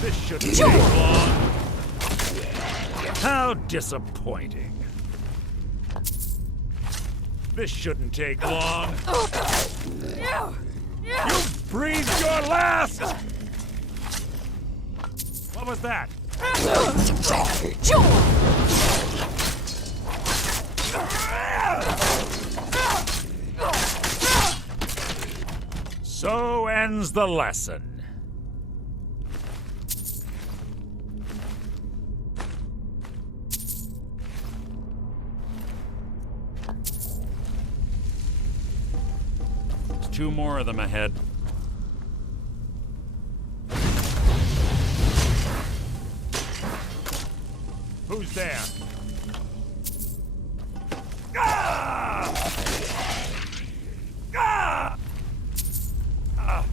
This shouldn't take long. How disappointing. This shouldn't take long. You breathed your last! What was that? So ends the lesson. There's 2 more of them ahead. Who's there? Ah! Ah! Ah!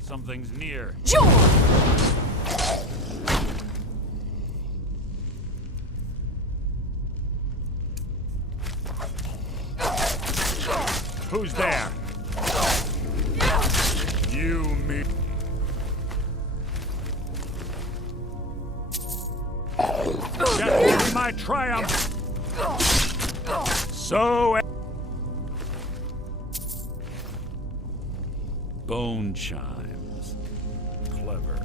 Something's near. Who's there? You, me. That will be my triumph. So. Bone chimes. Clever.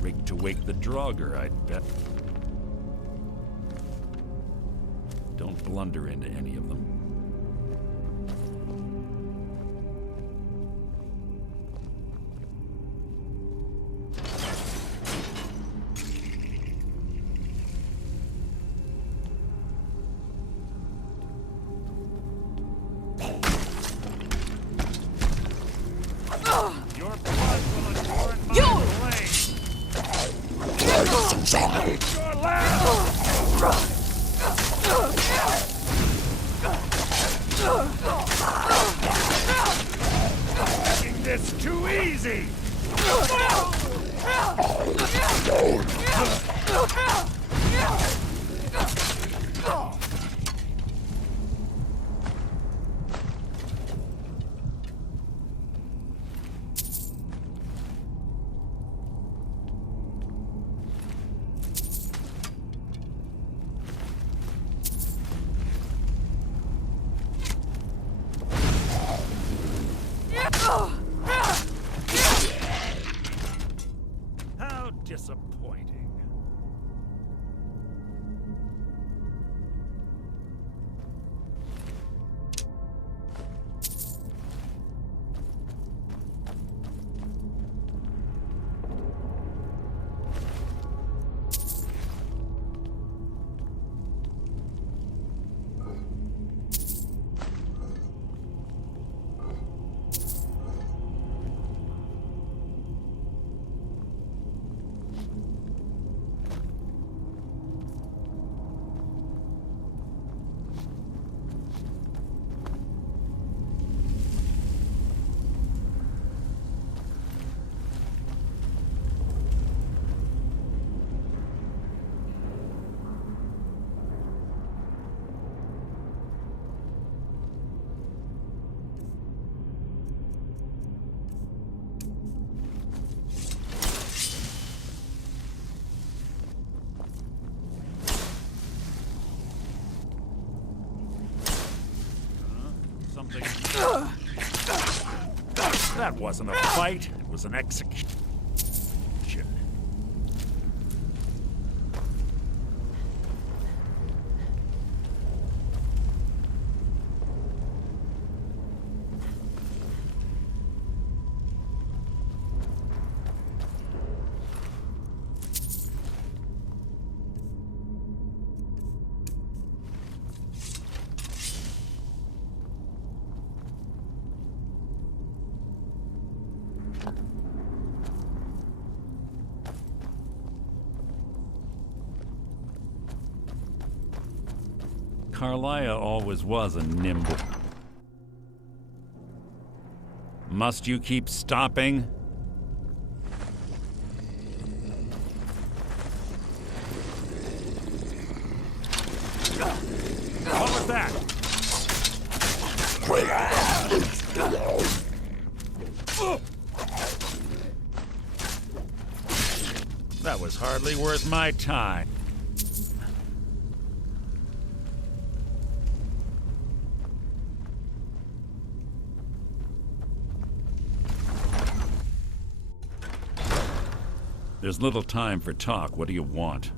Rigged to wake the Draugr, I'd bet. Don't blunder into any of them. Your blood will adorn my blade. Your last. Making this too easy. How disappointing. something. That wasn't a fight, it was an execution. Carlia always was a nimble. Must you keep stopping? What was that? That was hardly worth my time. There's little time for talk. What do you want?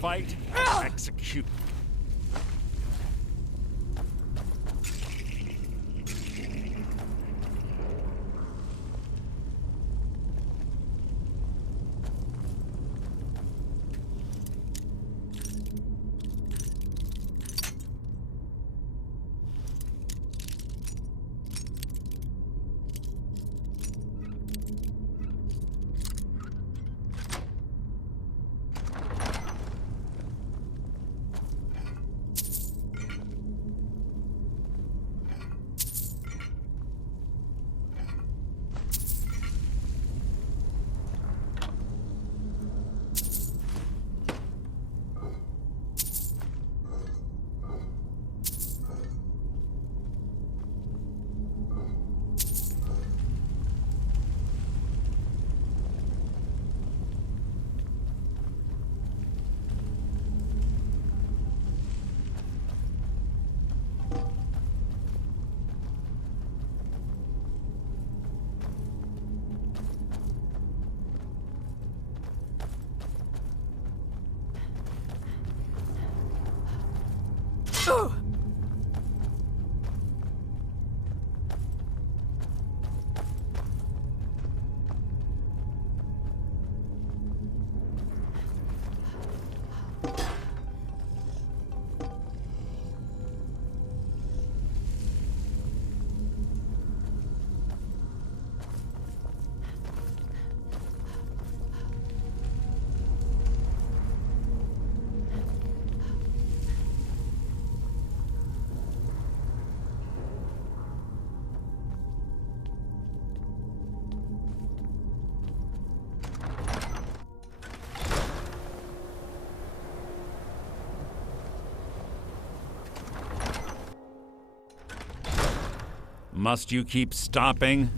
Fight, execute. Must you keep stopping?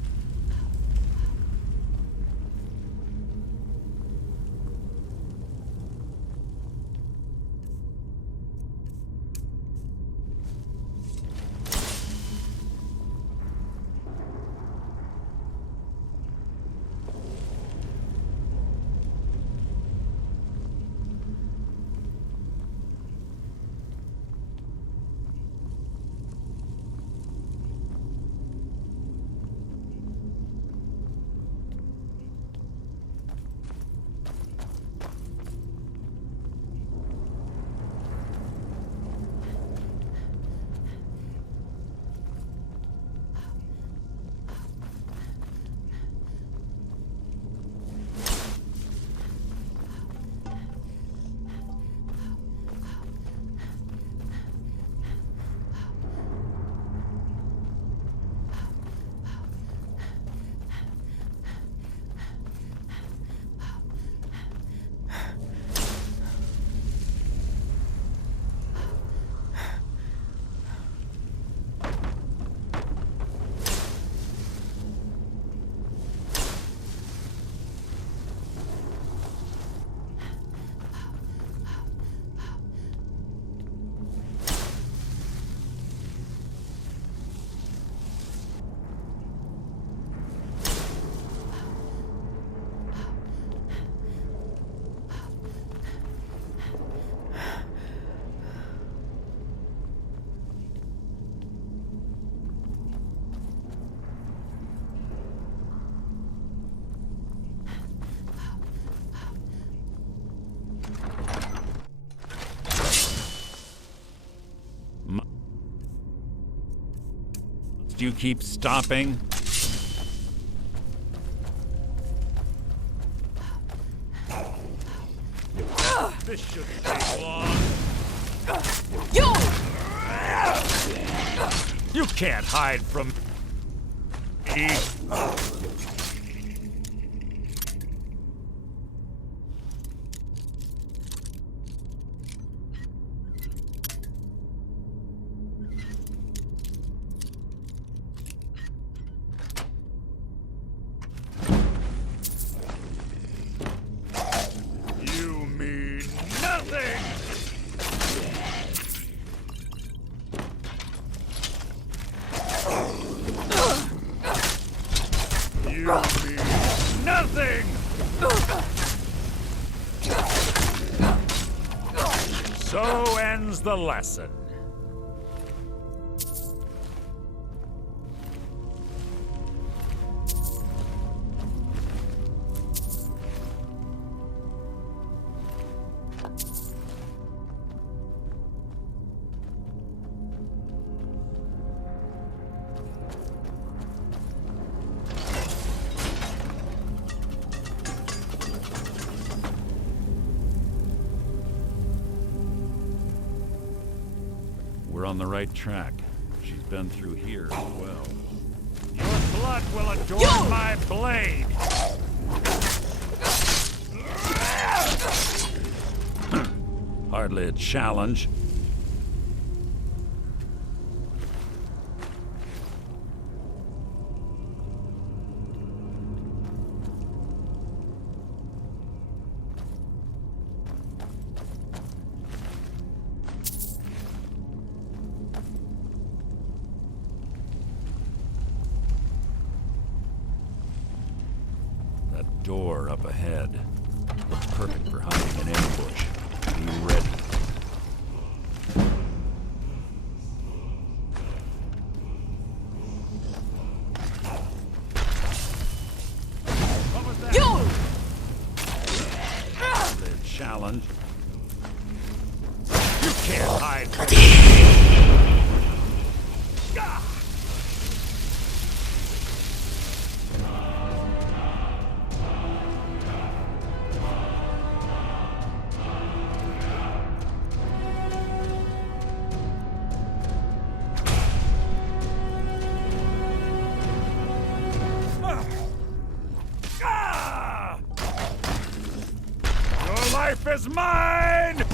Do you keep stopping? This shouldn't take long. You can't hide from me. You mean nothing! You mean nothing! So ends the lesson. We're on the right track. She's been through here as well. Your blood will adorn my blade! Hardly a challenge. That door up ahead looks perfect for hiding an ambush. Be ready. What was that? The challenge. You can't hide from me. Your life is mine!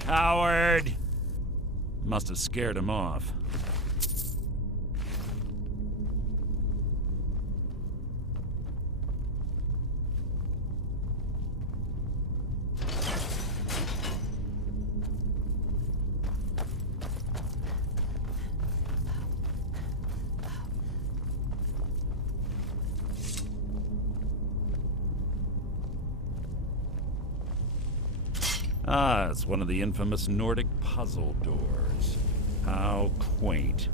Coward! Must have scared him off. Ah, it's one of the infamous Nordic puzzle doors. How quaint.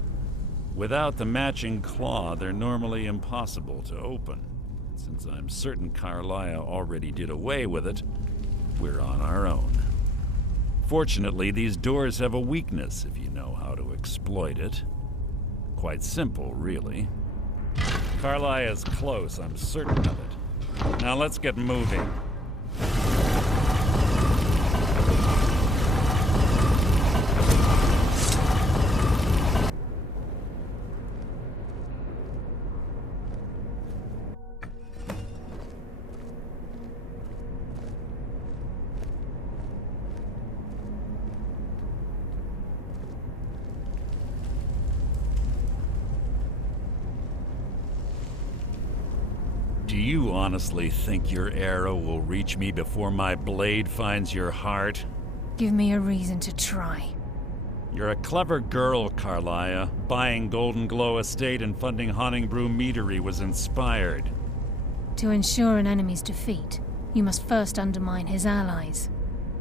Without the matching claw, they're normally impossible to open. Since I'm certain Carlia already did away with it, we're on our own. Fortunately, these doors have a weakness if you know how to exploit it. Quite simple, really. Carlia's close, I'm certain of it. Now let's get moving. Do you honestly think your arrow will reach me before my blade finds your heart? Give me a reason to try. You're a clever girl, Carlia. Buying Golden Glow Estate and funding Honningbrew Meadery was inspired. To ensure an enemy's defeat, you must first undermine his allies.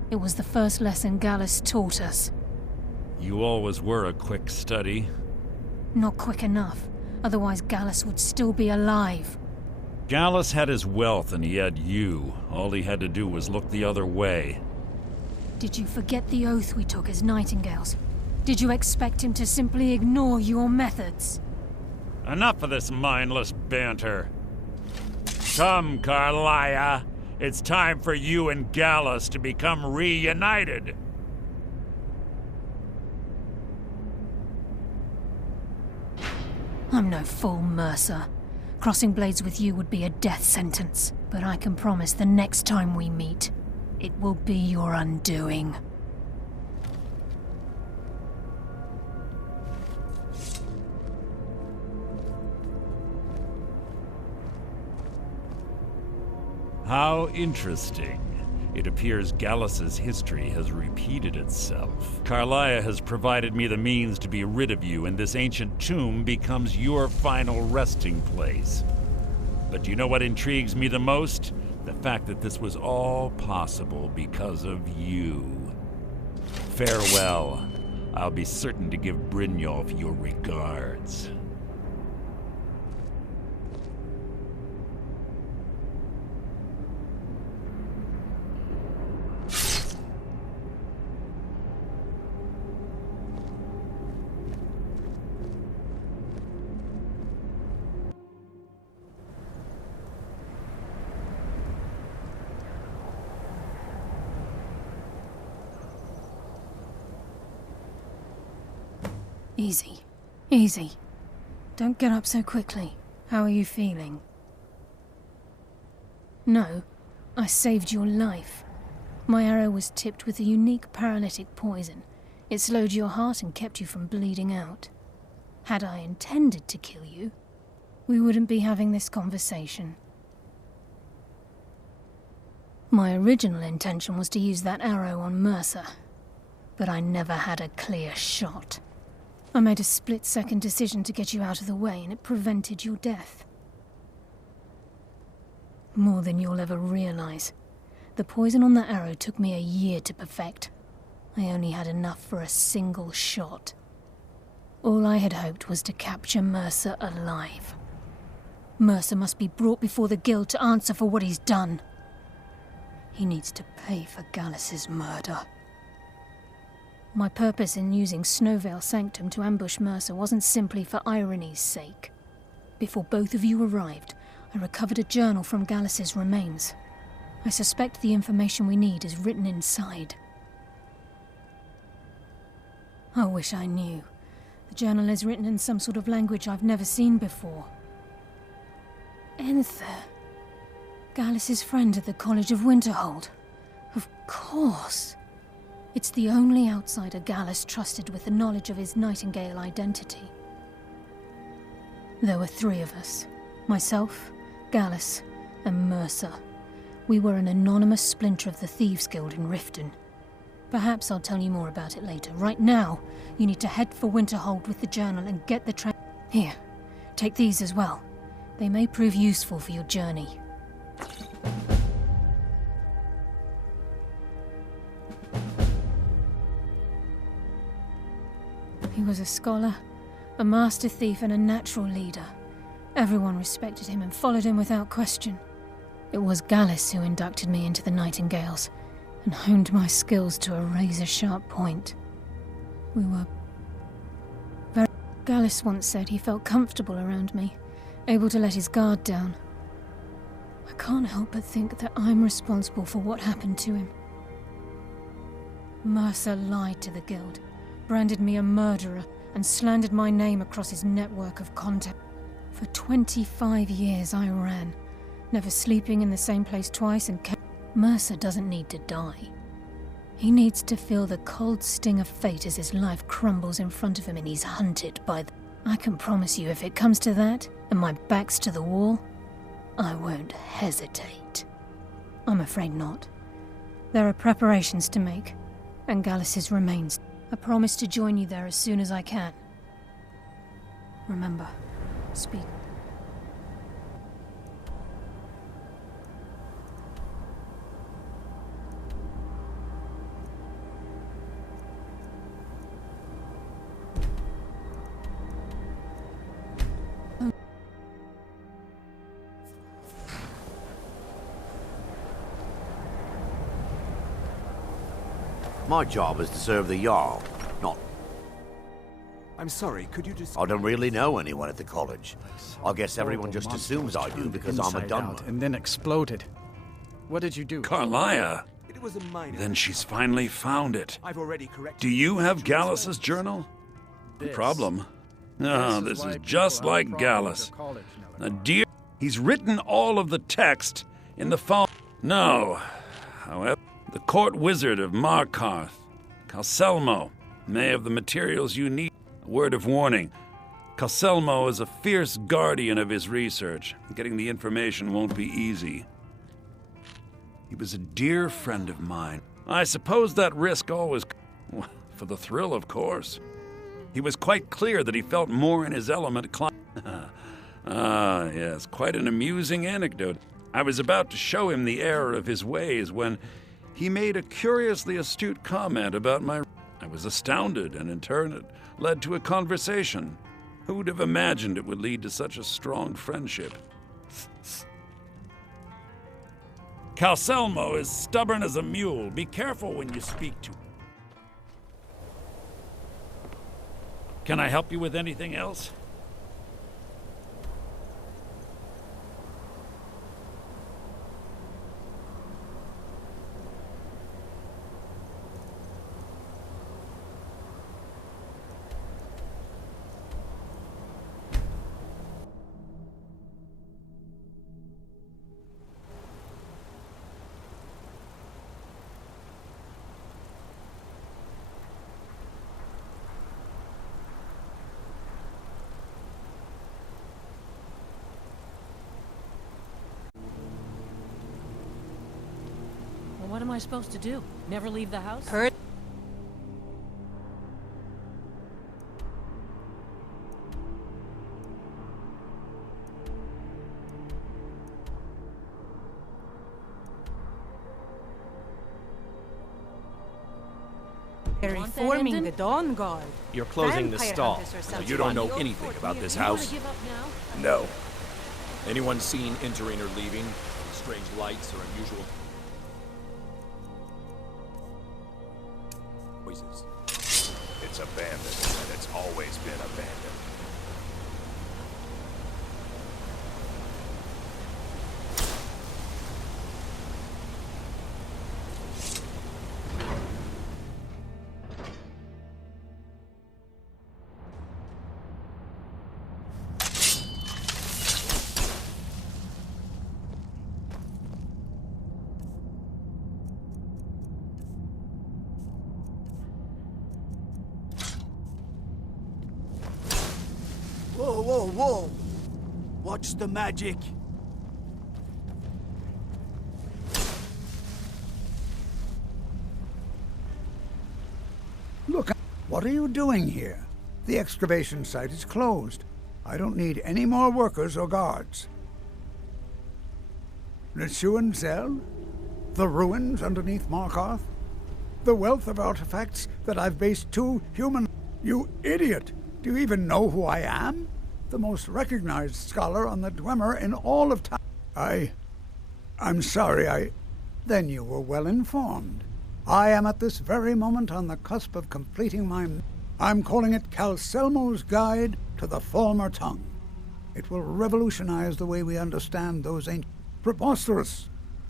It was the first lesson Gallus taught us. You always were a quick study. Not quick enough, otherwise Gallus would still be alive. Gallus had his wealth and he had you. All he had to do was look the other way. Did you forget the oath we took as Nightingales? Did you expect him to simply ignore your methods? Enough of this mindless banter. Come, Carlia. It's time for you and Gallus to become reunited. I'm no fool, Mercer. Crossing blades with you would be a death sentence, but I can promise the next time we meet, it will be your undoing. How interesting. It appears Gallus's history has repeated itself. Carlia has provided me the means to be rid of you, and this ancient tomb becomes your final resting place. But do you know what intrigues me the most? The fact that this was all possible because of you. Farewell. I'll be certain to give Brynjolf your regards. Easy. Easy. Don't get up so quickly. How are you feeling? No, I saved your life. My arrow was tipped with a unique paralytic poison. It slowed your heart and kept you from bleeding out. Had I intended to kill you, we wouldn't be having this conversation. My original intention was to use that arrow on Mercer, but I never had a clear shot. I made a split-second decision to get you out of the way, and it prevented your death. More than you'll ever realize. The poison on that arrow took me a year to perfect. I only had enough for a single shot. All I had hoped was to capture Mercer alive. Mercer must be brought before the Guild to answer for what he's done. He needs to pay for Gallus's murder. My purpose in using Snowvale Sanctum to ambush Mercer wasn't simply for irony's sake. Before both of you arrived, I recovered a journal from Gallus's remains. I suspect the information we need is written inside. I wish I knew. The journal is written in some sort of language I've never seen before. Enther. Gallus's friend at the College of Winterhold. Of course. It's the only outsider Gallus trusted with the knowledge of his Nightingale identity. There were 3 of us. Myself, Gallus, and Mercer. We were an anonymous splinter of the Thieves' Guild in Riften. Perhaps I'll tell you more about it later. Right now, you need to head for Winterhold with the journal and get the Here, take these as well. They may prove useful for your journey. He was a scholar, a master thief, and a natural leader. Everyone respected him and followed him without question. It was Gallus who inducted me into the Nightingales and honed my skills to a razor-sharp point. We were very... Gallus once said he felt comfortable around me, able to let his guard down. I can't help but think that I'm responsible for what happened to him. Mercer lied to the Guild, branded me a murderer, and slandered my name across his network of contact. For 25 years I ran, never sleeping in the same place twice and Mercer doesn't need to die. He needs to feel the cold sting of fate as his life crumbles in front of him and he's hunted by the... I can promise you, if it comes to that, and my back's to the wall, I won't hesitate. I'm afraid not. There are preparations to make, and Gallus's remains. I promise to join you there as soon as I can. Remember, speak. My job is to serve the Jarl, not... I'm sorry, could you just... I don't really know anyone at the college. I guess everyone just assumes I do because I'm a Dunmer. And then exploded. What did you do? Carlia! It was a minor... Then she's finally found it. I've already corrected... Do you have Gallus's journal? The problem? No, this is just like Gallus. A dear... He's written all of the text in the phone. No. However, the court wizard of Markarth, Calselmo, may have the materials you need. A word of warning. Calselmo is a fierce guardian of his research. Getting the information won't be easy. He was a dear friend of mine. I suppose that risk always... For the thrill, of course. He was quite clear that he felt more in his element Ah, yes, quite an amusing anecdote. I was about to show him the error of his ways when he made a curiously astute comment about my... I was astounded, and in turn it led to a conversation. Who'd have imagined it would lead to such a strong friendship? Calselmo is stubborn as a mule. Be careful when you speak to him. Can I help you with anything else? What am I supposed to do? Never leave the house? Kurt? They're reforming the Dawn Guard. You're closing the stall. You don't know anything about this house? Give up now? No. Anyone seen entering or leaving? Strange lights or unusual noises? It's abandoned, and it's always been abandoned. Whoa, whoa, whoa! Watch the magic! Look, what are you doing here? The excavation site is closed. I don't need any more workers or guards. Nishuan Zell? The ruins underneath Markarth? The wealth of artifacts that I've based 2 human... You idiot! Do you even know who I am? The most recognized scholar on the Dwemer in all of time. I'm sorry, Then you were well informed. I am at this very moment on the cusp of completing I'm calling it Calselmo's Guide to the Falmer Tongue. It will revolutionize the way we understand those ancient... Preposterous.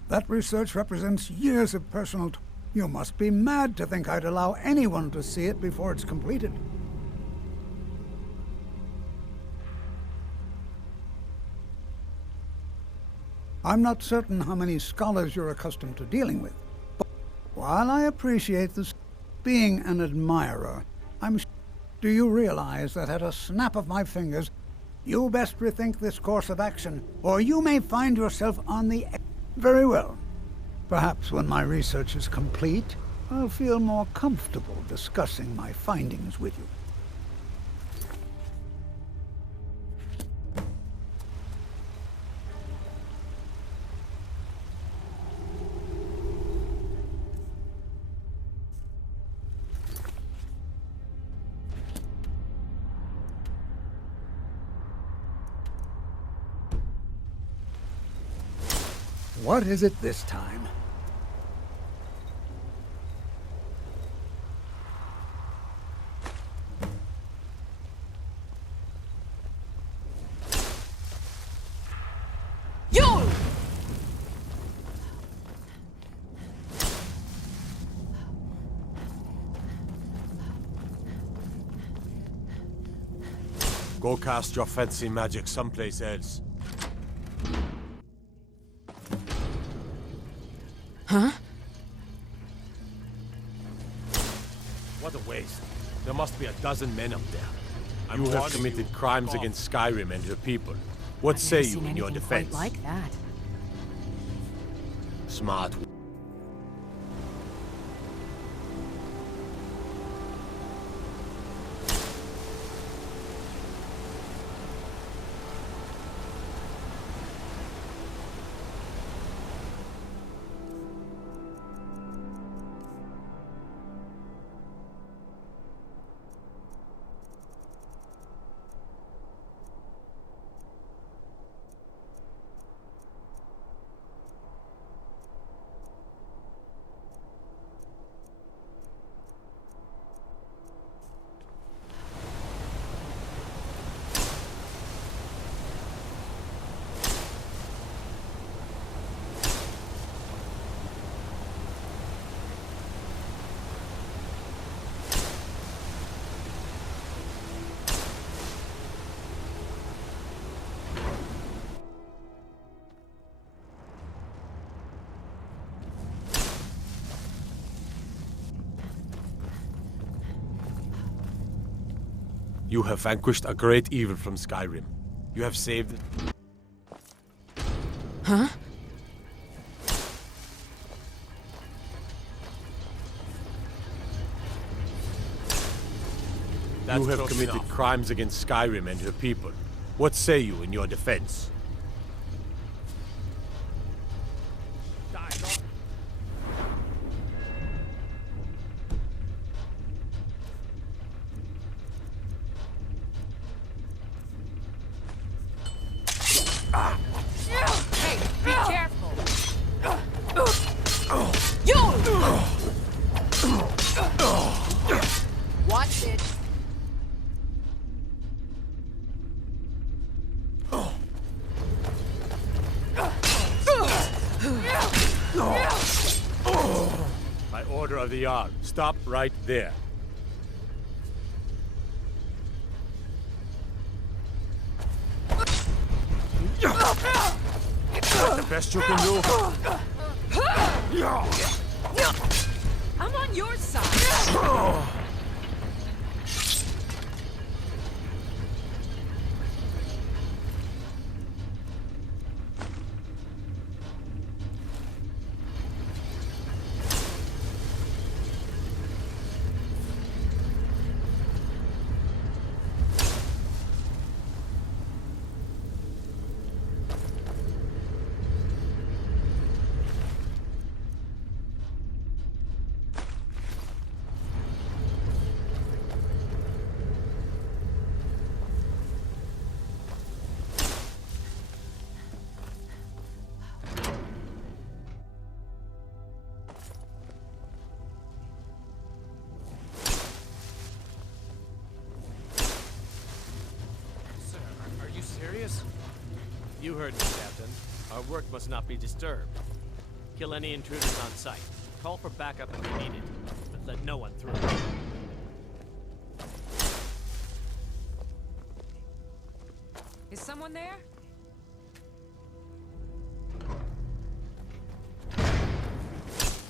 That research represents years of personal... You must be mad to think I'd allow anyone to see it before it's completed. I'm not certain how many scholars you're accustomed to dealing with, but while I appreciate this being an admirer, do you realize that at a snap of my fingers, you best rethink this course of action, or you may find yourself on the... Very well. Perhaps when my research is complete, I'll feel more comfortable discussing my findings with you. What is it this time? You! Go cast your fancy magic someplace else. Huh? What a waste. There must be a dozen men up there. You have committed crimes against Skyrim and her people. What say you in your defense? Like that. Smart. You have vanquished a great evil from Skyrim. You have saved it. Huh? You have committed crimes against Skyrim and her people. What say you in your defense? Hey, be careful! You! Watch it. By order of the Jarl, stop right there. That's the best you can do. I'm on your side. You heard me, Captain. Our work must not be disturbed. Kill any intruders on sight. Call for backup if you need it, but let no one through. Is someone there?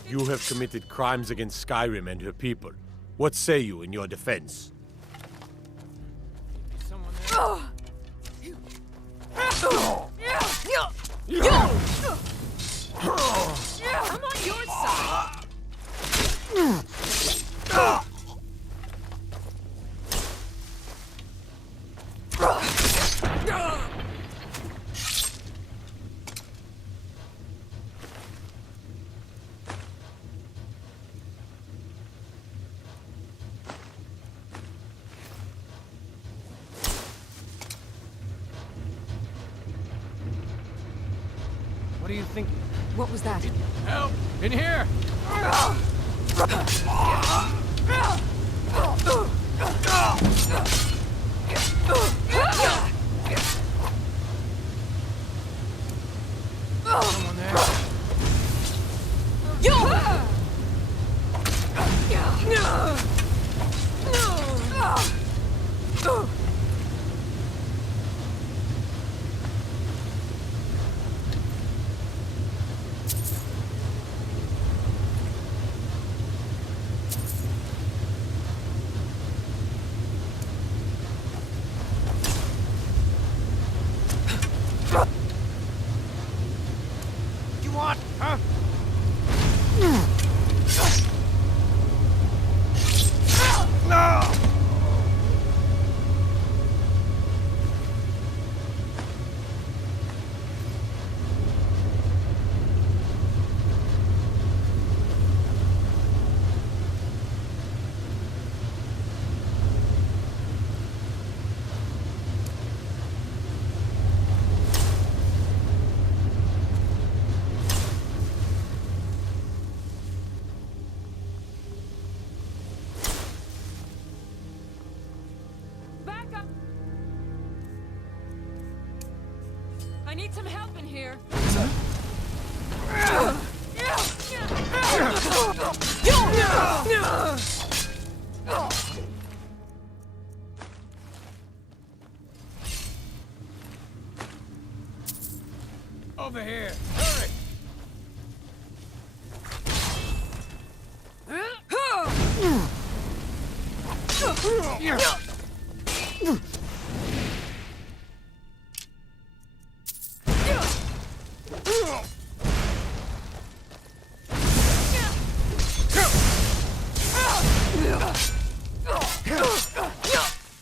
You have committed crimes against Skyrim and her people. What say you in your defense? Is someone there? I'm on your side. What do you think? What was that? Help! In here! Someone there? You want, huh? Back up! I need some help in here. Over here! Hurry!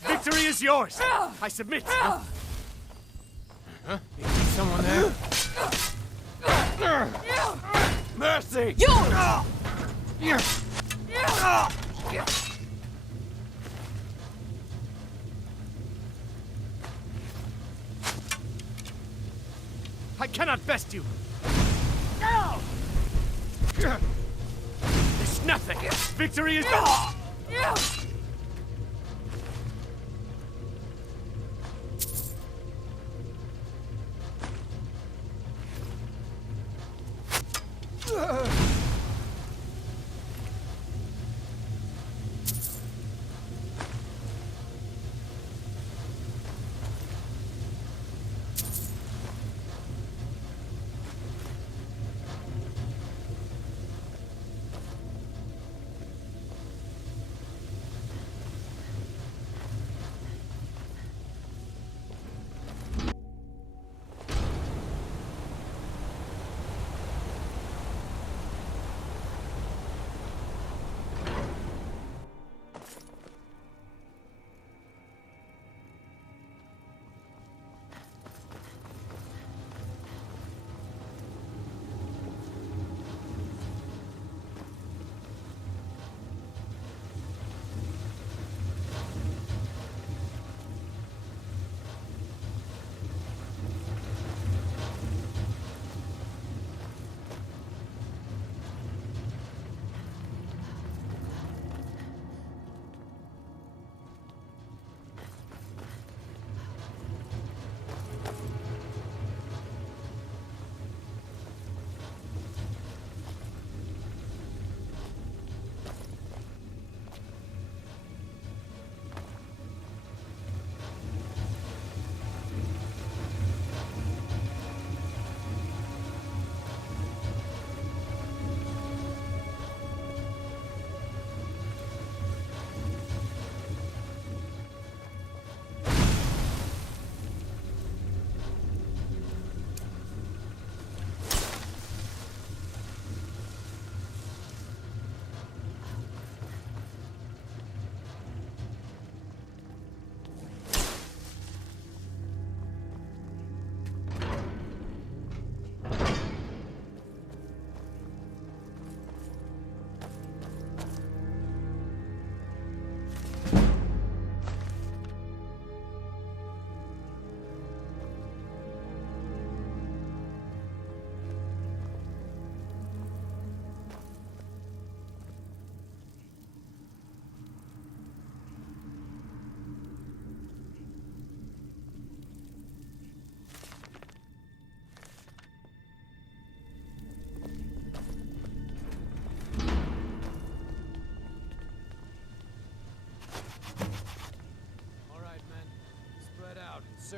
Victory is yours! I submit! Huh? You see someone there? Mercy! I cannot best you! It's nothing! Victory is...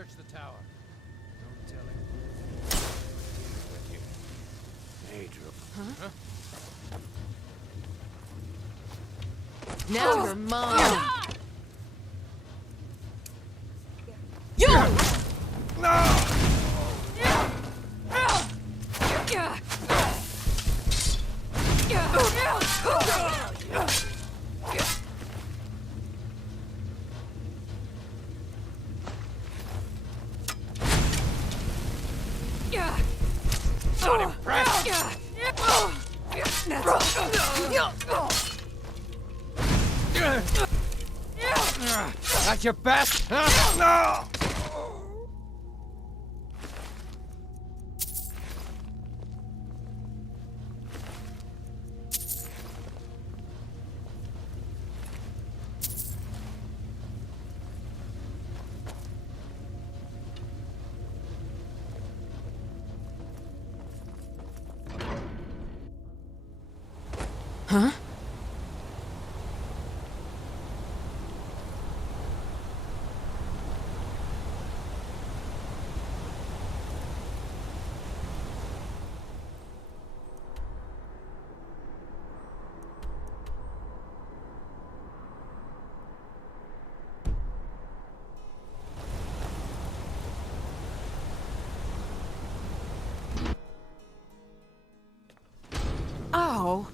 search the tower. Don't tell him. Now you're mine. Not impressed. That's your best? Huh? Huh? Oh.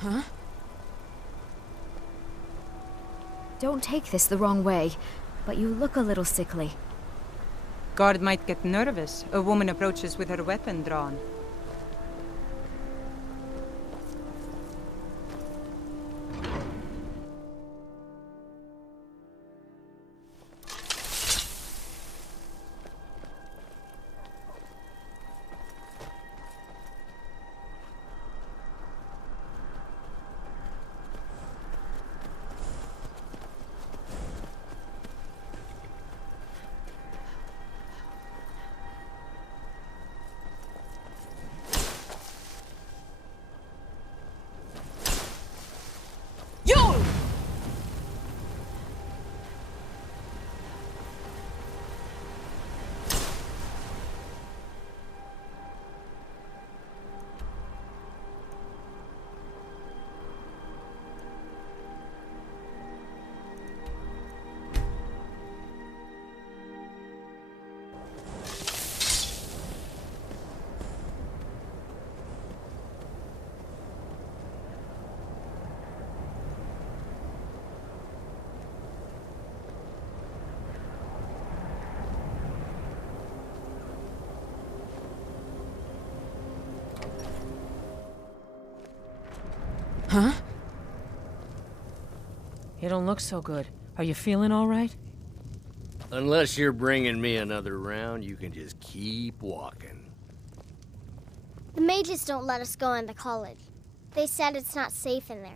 Huh? Don't take this the wrong way, but you look a little sickly. Guard might get nervous. A woman approaches with her weapon drawn. Huh? You don't look so good. Are you feeling all right? Unless you're bringing me another round, you can just keep walking. The mages don't let us go in the college. They said it's not safe in there.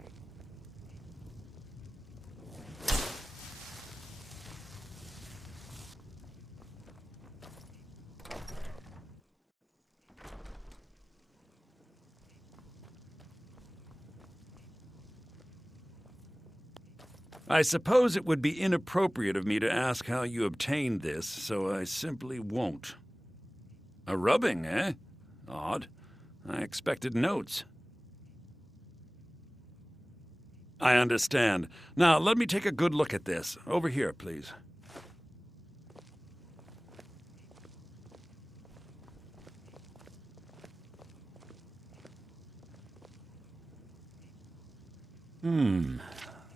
I suppose it would be inappropriate of me to ask how you obtained this, so I simply won't. A rubbing, eh? Odd. I expected notes. I understand. Now, let me take a good look at this. Over here, please.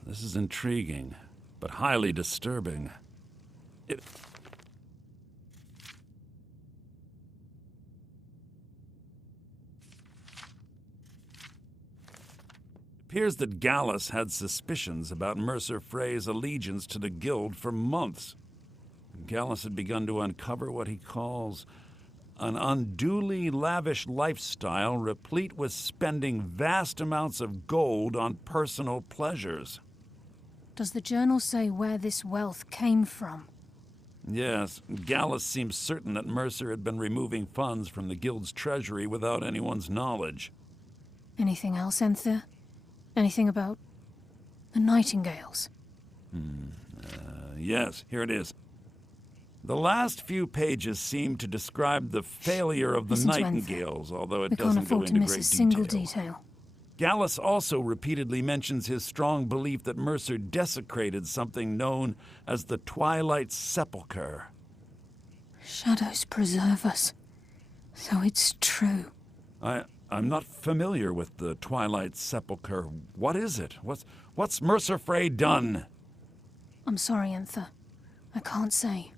This is intriguing, but highly disturbing. It appears that Gallus had suspicions about Mercer Frey's allegiance to the Guild for months. Gallus had begun to uncover what he calls an unduly lavish lifestyle replete with spending vast amounts of gold on personal pleasures. Does the journal say where this wealth came from? Yes, Gallus seems certain that Mercer had been removing funds from the Guild's treasury without anyone's knowledge. Anything else, Enther? Anything about the Nightingales? Yes, here it is. The last few pages seem to describe the failure of the Listen to Nightingales, although it We can't doesn't go afford to into miss great a single detail. detail. Gallus also repeatedly mentions his strong belief that Mercer desecrated something known as the Twilight Sepulchre. Shadows preserve us. So it's true. I'm not familiar with the Twilight Sepulchre. What is it? What's Mercer Frey done? I'm sorry, Enther. I can't say.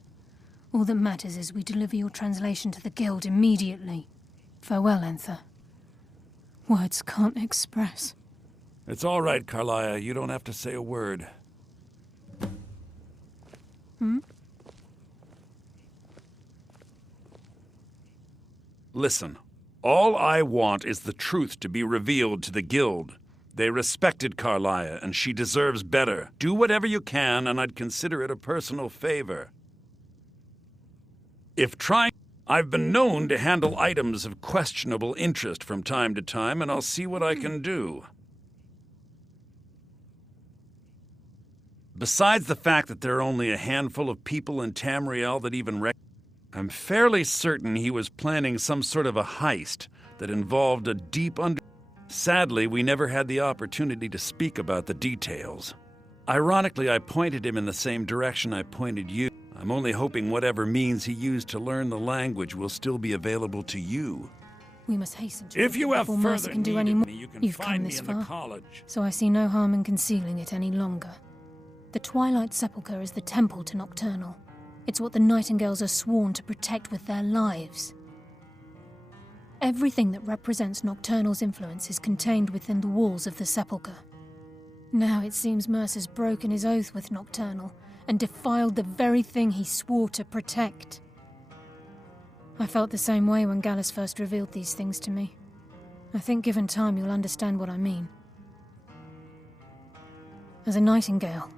All that matters is we deliver your translation to the Guild immediately. Farewell, Enther. Words can't express. It's all right, Carlia. You don't have to say a word. Listen, all I want is the truth to be revealed to the Guild. They respected Carlia, and she deserves better. Do whatever you can, and I'd consider it a personal favor. If trying, I've been known to handle items of questionable interest from time to time, and I'll see what I can do. Besides the fact that there are only a handful of people in Tamriel that even I'm fairly certain he was planning some sort of a heist that involved a deep Sadly, we never had the opportunity to speak about the details. Ironically, I pointed him in the same direction I pointed you. I'm only hoping whatever means he used to learn the language will still be available to you. We must hasten to If you have before Mercer further can do need any of more. me, you can You've find come me this in far, the college. so I see no harm in concealing it any longer. The Twilight Sepulchre is the temple to Nocturnal. It's what the Nightingales are sworn to protect with their lives. Everything that represents Nocturnal's influence is contained within the walls of the Sepulchre. Now it seems Mercer's broken his oath with Nocturnal and defiled the very thing he swore to protect. I felt the same way when Gallus first revealed these things to me. I think given time you'll understand what I mean. As a Nightingale,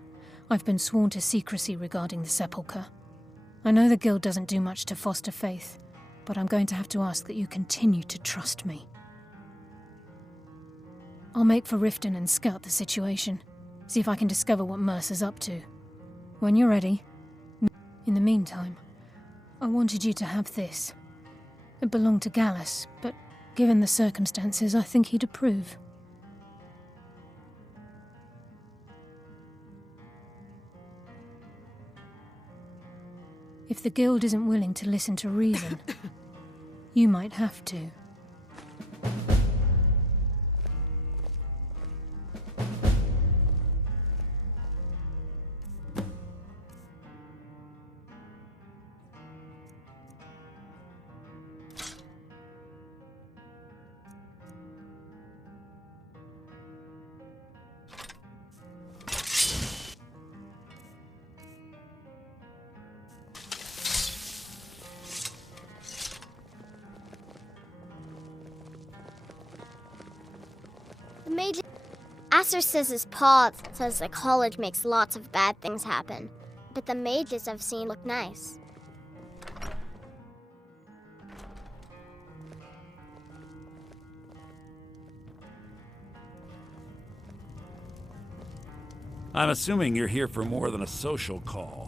I've been sworn to secrecy regarding the Sepulchre. I know the Guild doesn't do much to foster faith, but I'm going to have to ask that you continue to trust me. I'll make for Riften and scout the situation, see if I can discover what Mercer's up to. When you're ready. In the meantime, I wanted you to have this. It belonged to Gallus, but given the circumstances, I think he'd approve. If the Guild isn't willing to listen to reason, you might have to. Master says his pa says the college makes lots of bad things happen, but the mages I've seen look nice. I'm assuming you're here for more than a social call.